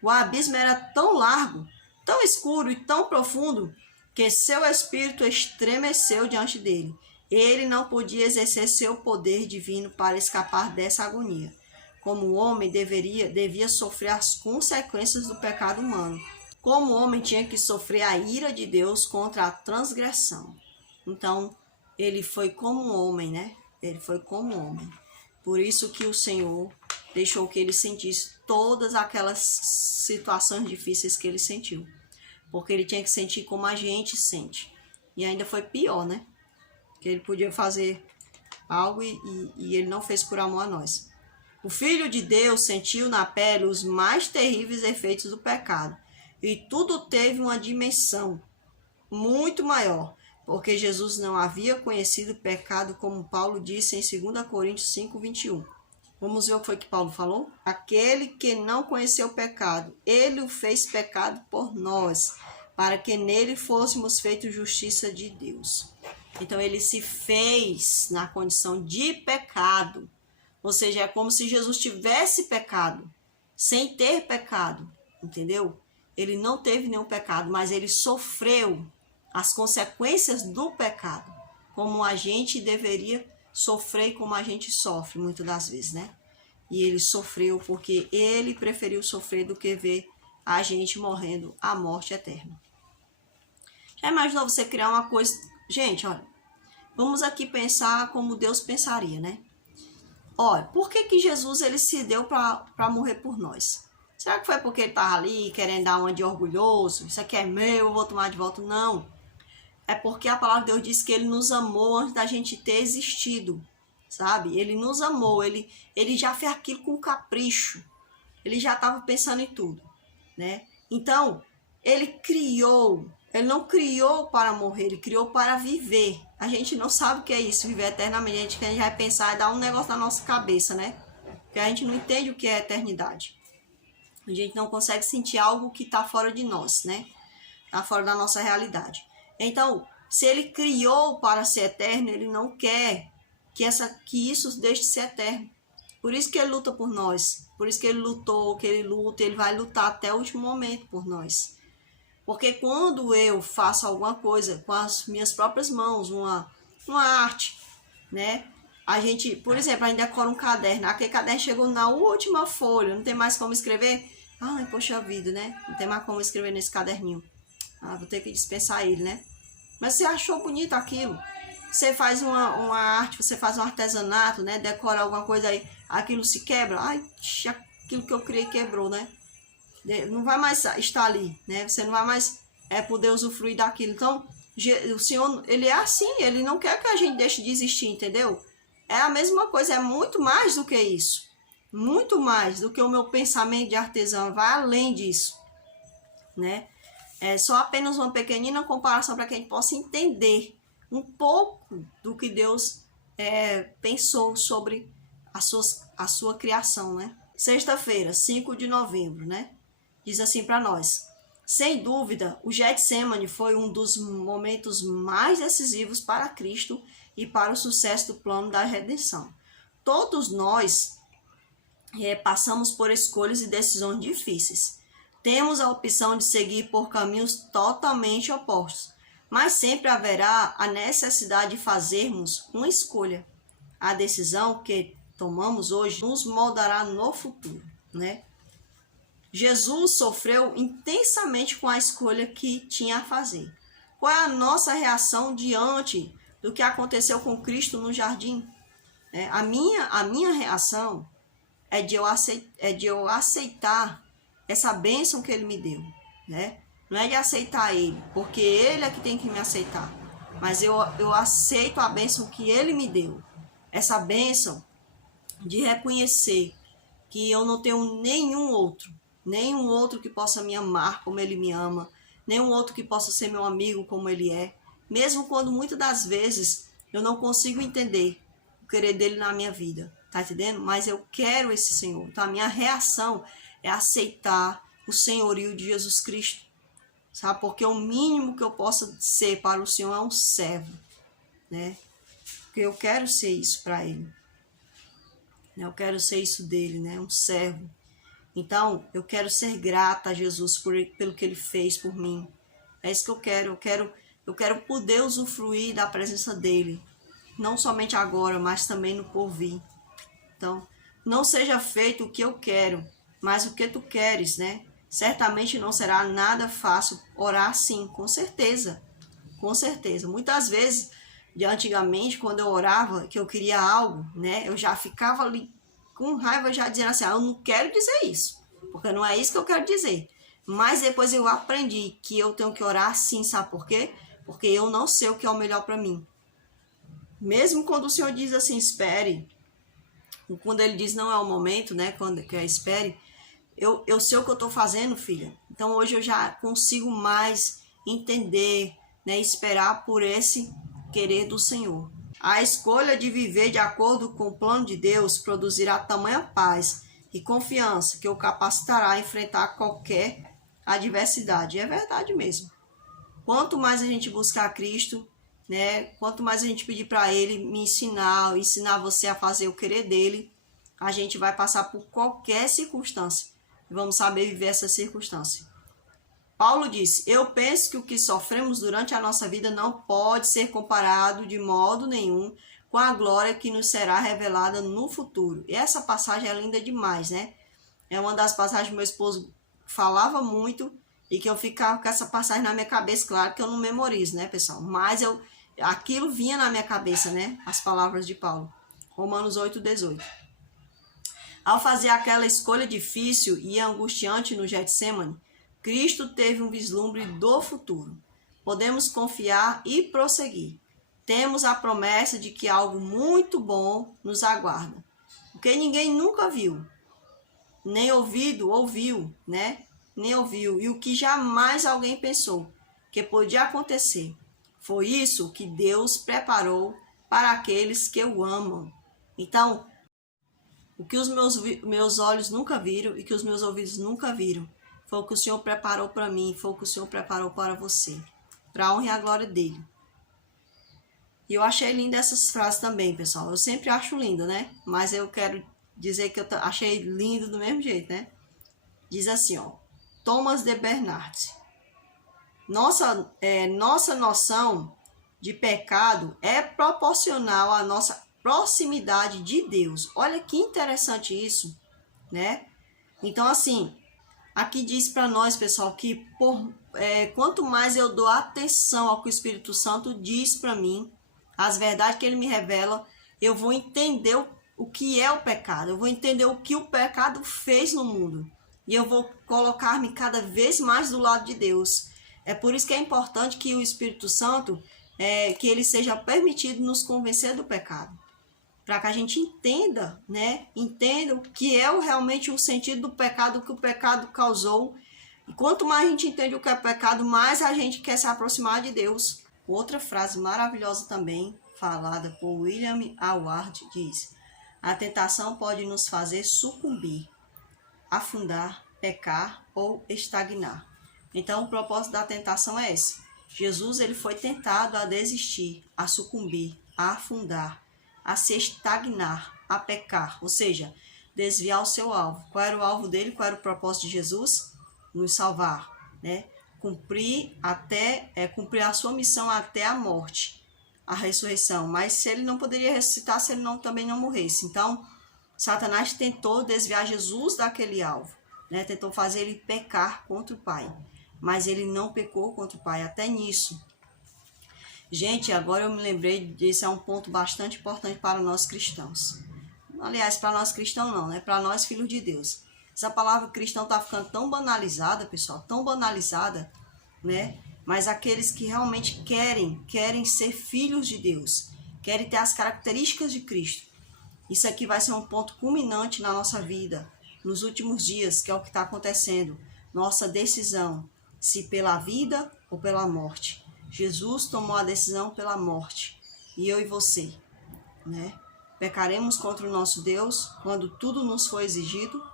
O abismo era tão largo, tão escuro e tão profundo que seu espírito estremeceu diante dele. Ele não podia exercer seu poder divino para escapar dessa agonia. Como o homem devia sofrer as consequências do pecado humano. como homem, tinha que sofrer a ira de Deus contra a transgressão. Então, ele foi como homem, né? Ele foi como homem. Por isso que o Senhor deixou que ele sentisse todas aquelas situações difíceis que ele sentiu. Porque ele tinha que sentir como a gente sente. E ainda foi pior, né? Que ele podia fazer algo e ele não fez por amor a nós. O Filho de Deus sentiu na pele os mais terríveis efeitos do pecado. E tudo teve uma dimensão muito maior, porque Jesus não havia conhecido o pecado, como Paulo disse em 2 Coríntios 5, 21. Vamos ver o que foi que Paulo falou? Aquele que não conheceu o pecado, ele o fez pecado por nós, para que nele fôssemos feitos justiça de Deus. Então ele se fez na condição de pecado, ou seja, é como se Jesus tivesse pecado, sem ter pecado, entendeu? Ele não teve nenhum pecado, mas ele sofreu as consequências do pecado, como a gente deveria sofrer, como a gente sofre muitas das vezes, né? E ele sofreu porque ele preferiu sofrer do que ver a gente morrendo a morte eterna. Já imaginou você criar uma coisa... Gente, olha, vamos aqui pensar como Deus pensaria, né? Olha, por que Jesus ele se deu para morrer por nós? Será que foi porque ele estava ali querendo dar uma de orgulhoso? Isso aqui é meu, eu vou tomar de volta? Não. É porque a palavra de Deus diz que ele nos amou antes da gente ter existido, sabe? Ele nos amou, ele já fez aquilo com capricho. Ele já estava pensando em tudo, né? Então, ele não criou para morrer, ele criou para viver. A gente não sabe o que é isso, viver eternamente. A gente vai pensar e dar um negócio na nossa cabeça, né? Porque a gente não entende o que é eternidade. A gente não consegue sentir algo que está fora de nós, né? Está fora da nossa realidade. Então, se ele criou para ser eterno, ele não quer que isso deixe de ser eterno. Por isso que ele luta por nós. Por isso que ele lutou, que ele luta, ele vai lutar até o último momento por nós. Porque quando eu faço alguma coisa com as minhas próprias mãos, uma arte, né? A gente, por exemplo, a gente decora um caderno. Aquele caderno chegou na última folha, não tem mais como escrever. Ai, poxa vida, né? Não tem mais como escrever nesse caderninho. Ah, vou ter que dispensar ele, né? Mas você achou bonito aquilo. Você faz uma arte, você faz um artesanato, né? Decora alguma coisa aí, aquilo se quebra. Ai, aquilo que eu criei quebrou, né? Não vai mais estar ali, né? Você não vai mais poder usufruir daquilo. Então, o Senhor, ele é assim, ele não quer que a gente deixe de existir, entendeu? É a mesma coisa, é muito mais do que isso. Muito mais do que o meu pensamento de artesão, vai além disso, né? É só apenas uma pequenina comparação para que a gente possa entender um pouco do que Deus pensou sobre a sua criação, né? Sexta-feira, 5 de novembro, né? Diz assim para nós: sem dúvida, o Getsemane foi um dos momentos mais decisivos para Cristo e para o sucesso do plano da redenção. Todos nós passamos por escolhas e decisões difíceis. Temos a opção de seguir por caminhos totalmente opostos, mas sempre haverá a necessidade de fazermos uma escolha. A decisão que tomamos hoje nos moldará no futuro, né? Jesus sofreu intensamente com a escolha que tinha a fazer. Qual é a nossa reação diante do que aconteceu com Cristo no jardim? A minha reação é de eu aceitar essa bênção que ele me deu, né? Não é de aceitar ele, porque ele é que tem que me aceitar, mas eu aceito a bênção que ele me deu. Essa bênção de reconhecer que eu não tenho nenhum outro que possa me amar como ele me ama, nenhum outro que possa ser meu amigo como ele é, mesmo quando muitas das vezes eu não consigo entender o querer dele na minha vida, tá entendendo? Mas eu quero esse Senhor, então a minha reação é aceitar o senhorio de Jesus Cristo, sabe? Porque o mínimo que eu possa ser para o Senhor é um servo, né? Porque eu quero ser isso para ele, eu quero ser isso dele, né? Um servo. Então, eu quero ser grata a Jesus pelo que ele fez por mim. É isso que eu quero. Eu quero poder usufruir da presença dele. Não somente agora, mas também no porvir. Então, não seja feito o que eu quero, mas o que tu queres, né? certamente não será nada fácil orar assim, com certeza. Com certeza. Muitas vezes, de antigamente, quando eu orava, que eu queria algo, né? Eu já ficava ali com raiva, já dizendo assim, eu não quero dizer isso, porque não é isso que eu quero dizer. Mas depois eu aprendi que eu tenho que orar assim, sabe por quê? Porque eu não sei o que é o melhor para mim. Mesmo quando o Senhor diz assim, espere, quando ele diz não é o momento, né? Quando que é espere, eu sei o que eu estou fazendo, filha. Então hoje eu já consigo mais entender, né? Esperar por esse querer do Senhor. A escolha de viver de acordo com o plano de Deus produzirá tamanha paz e confiança que o capacitará a enfrentar qualquer adversidade. É verdade mesmo. Quanto mais a gente buscar Cristo, né? Quanto mais a gente pedir para Ele me ensinar você a fazer o querer dele, a gente vai passar por qualquer circunstância e vamos saber viver essa circunstância. Paulo disse, eu penso que o que sofremos durante a nossa vida não pode ser comparado de modo nenhum com a glória que nos será revelada no futuro. E essa passagem é linda demais, né? É uma das passagens que meu esposo falava muito e que eu ficava com essa passagem na minha cabeça. Claro que eu não memorizo, né, pessoal? Mas aquilo vinha na minha cabeça, né? As palavras de Paulo. Romanos 8:18. Ao fazer aquela escolha difícil e angustiante no Getsemane, Cristo teve um vislumbre do futuro. Podemos confiar e prosseguir. Temos a promessa de que algo muito bom nos aguarda. O que ninguém nunca viu, nem ouviu, né? Nem ouviu. E o que jamais alguém pensou que podia acontecer. Foi isso que Deus preparou para aqueles que o amam. Então, o que os meus olhos nunca viram e que os meus ouvidos nunca viram, foi o que o Senhor preparou para mim, foi o que o Senhor preparou para você, para a honra e a glória dele. E eu achei linda essas frases também, pessoal. Eu sempre acho lindo, né? Mas eu quero dizer que eu achei lindo do mesmo jeito, né? Diz assim, ó. Thomas de Bernard. Nossa noção de pecado é proporcional à nossa proximidade de Deus. Olha que interessante isso, né? Então, assim, aqui diz para nós, pessoal, que quanto mais eu dou atenção ao que o Espírito Santo diz para mim, as verdades que ele me revela, eu vou entender o que é o pecado, eu vou entender o que o pecado fez no mundo. E eu vou colocar-me cada vez mais do lado de Deus. É por isso que é importante que o Espírito Santo, que ele seja permitido nos convencer do pecado. Para que a gente entenda, né? Entenda o que é realmente o sentido do pecado, o que o pecado causou. E quanto mais a gente entende o que é pecado, mais a gente quer se aproximar de Deus. Outra frase maravilhosa também, falada por William Howard, diz: a tentação pode nos fazer sucumbir, afundar, pecar ou estagnar. Então, o propósito da tentação é esse. Jesus ele foi tentado a desistir, a sucumbir, a afundar, a se estagnar, a pecar, ou seja, desviar o seu alvo. Qual era o alvo dele? Qual era o propósito de Jesus? Nos salvar, né? Cumprir a sua missão até a morte, a ressurreição. Mas se ele não poderia ressuscitar, se ele também não morresse. Então, Satanás tentou desviar Jesus daquele alvo, né? Tentou fazer ele pecar contra o Pai. Mas ele não pecou contra o Pai, até nisso. Gente, agora eu me lembrei desse é um ponto bastante importante para nós cristãos. Aliás, para nós cristãos não, né? Para nós filhos de Deus. Essa palavra cristão está ficando tão banalizada, pessoal, tão banalizada, né? Mas aqueles que realmente querem ser filhos de Deus, querem ter as características de Cristo. Isso aqui vai ser um ponto culminante na nossa vida, nos últimos dias, que é o que está acontecendo. Nossa decisão, se pela vida ou pela morte. Jesus tomou a decisão pela morte. E eu e você, né? Pecaremos contra o nosso Deus quando tudo nos foi exigido.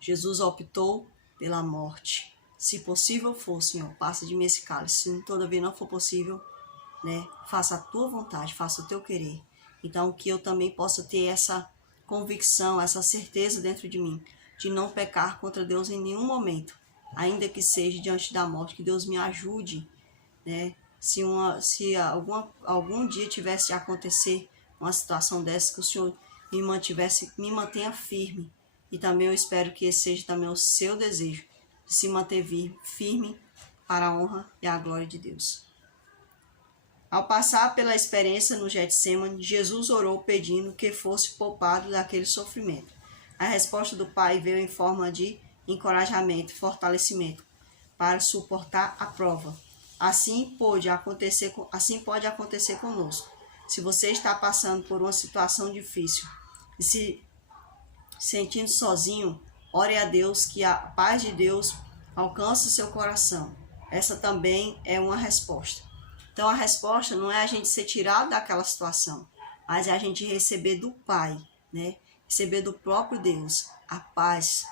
Jesus optou pela morte. Se possível for, Senhor, passa de mim esse cálice. Se todavia não for possível, né? Faça a tua vontade, faça o teu querer. Então, que eu também possa ter essa convicção, essa certeza dentro de mim, de não pecar contra Deus em nenhum momento, ainda que seja diante da morte, que Deus me ajude, né? Se algum dia tivesse de acontecer uma situação dessa, que o Senhor me mantenha firme, E também eu espero que esse seja também o seu desejo, de se manter firme para a honra e a glória de Deus. Ao passar pela experiência no Getsemane, Jesus orou pedindo que fosse poupado daquele sofrimento. A resposta do Pai veio em forma de encorajamento e fortalecimento para suportar a prova. Assim pode acontecer conosco. Se você está passando por uma situação difícil e se sentindo sozinho, ore a Deus que a paz de Deus alcance o seu coração. Essa também é uma resposta. Então a resposta não é a gente ser tirado daquela situação, mas é a gente receber do Pai, né? Receber do próprio Deus a paz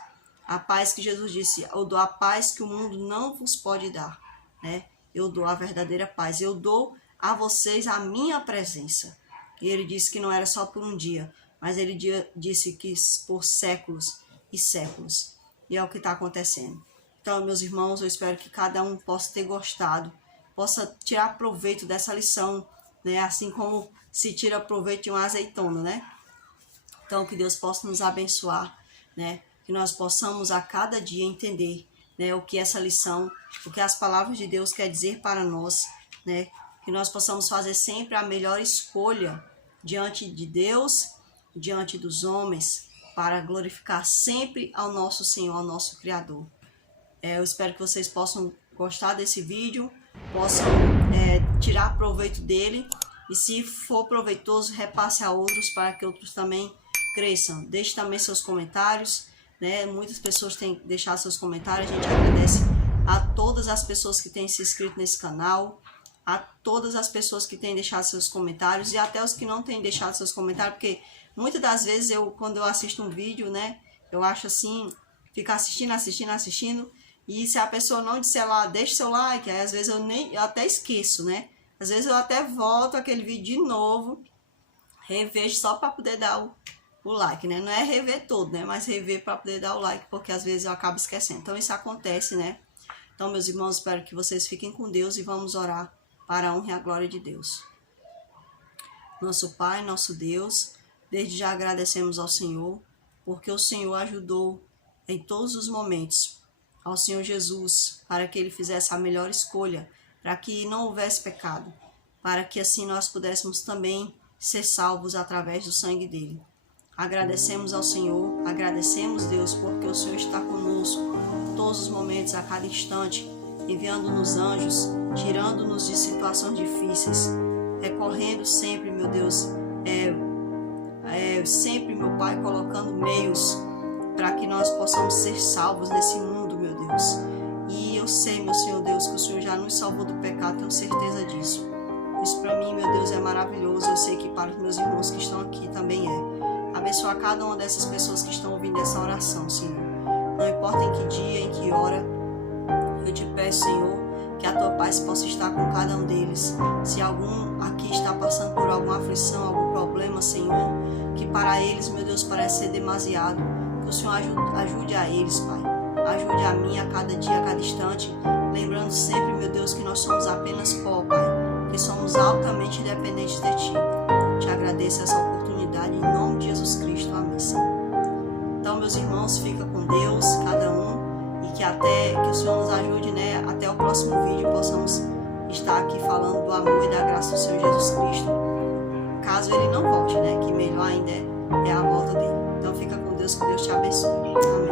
que Jesus disse: eu dou a paz que o mundo não vos pode dar, né? Eu dou a verdadeira paz, eu dou a vocês a minha presença. E ele disse que não era só por um dia, mas ele disse que por séculos e séculos. E é o que está acontecendo. Então, meus irmãos, eu espero que cada um possa ter gostado, possa tirar proveito dessa lição, né? Assim como se tira proveito de uma azeitona, né? Então, que Deus possa nos abençoar, né? Que nós possamos a cada dia entender, né, o que essa lição, o que as palavras de Deus quer dizer para nós, né? Que nós possamos fazer sempre a melhor escolha diante de Deus, diante dos homens, para glorificar sempre ao nosso Senhor, ao nosso Criador. Eu espero que vocês possam gostar desse vídeo, possam tirar proveito dele, e se for proveitoso, repasse a outros para que outros também cresçam. Deixe também seus comentários, né? Muitas pessoas têm deixado seus comentários. A gente agradece a todas as pessoas que têm se inscrito nesse canal, a todas as pessoas que têm deixado seus comentários e até os que não têm deixado seus comentários, porque muitas das vezes quando eu assisto um vídeo, né, eu acho assim, fico assistindo, e se a pessoa não disser lá, deixe seu like, aí às vezes eu até esqueço, né? Às vezes eu até volto aquele vídeo de novo, revejo só para poder dar o like, né? Não é rever todo, né? Mas rever para poder dar o like, porque às vezes eu acabo esquecendo. Então isso acontece, né? Então, meus irmãos, espero que vocês fiquem com Deus e vamos orar para a honra e a glória de Deus. Nosso Pai, nosso Deus, desde já agradecemos ao Senhor, porque o Senhor ajudou em todos os momentos ao Senhor Jesus, para que Ele fizesse a melhor escolha, para que não houvesse pecado, para que assim nós pudéssemos também ser salvos através do sangue dEle. Agradecemos ao Senhor, agradecemos, Deus, porque o Senhor está conosco em todos os momentos, a cada instante, enviando-nos anjos, tirando-nos de situações difíceis, recorrendo sempre, meu Deus, sempre, meu Pai, colocando meios para que nós possamos ser salvos nesse mundo, meu Deus. E eu sei, meu Senhor Deus, que o Senhor já nos salvou do pecado, tenho certeza disso. Isso para mim, meu Deus, é maravilhoso. Eu sei que para os meus irmãos que estão aqui também é. Abençoa cada uma dessas pessoas que estão ouvindo essa oração, Senhor. Não importa em que dia, em que hora, eu te peço, Senhor, que a tua paz possa estar com cada um deles. Se algum aqui está passando por alguma aflição, algum problema, Senhor, que para eles, meu Deus, parece ser demasiado, que o Senhor ajude a eles, Pai. Ajude a mim a cada dia, a cada instante, lembrando sempre, meu Deus, que nós somos apenas pó, Pai, que somos altamente dependentes de Ti. Te agradeço essa oportunidade em nome de Jesus Cristo. Amém, Senhor. Então, meus irmãos, fica com Deus, cada um, e que o Senhor nos ajude, né? Até o próximo vídeo possamos estar aqui falando do amor e da graça do Senhor Jesus Cristo, caso Ele não volte, né? Que melhor ainda é a volta dele. Então, fica com Deus, que Deus te abençoe. Amém.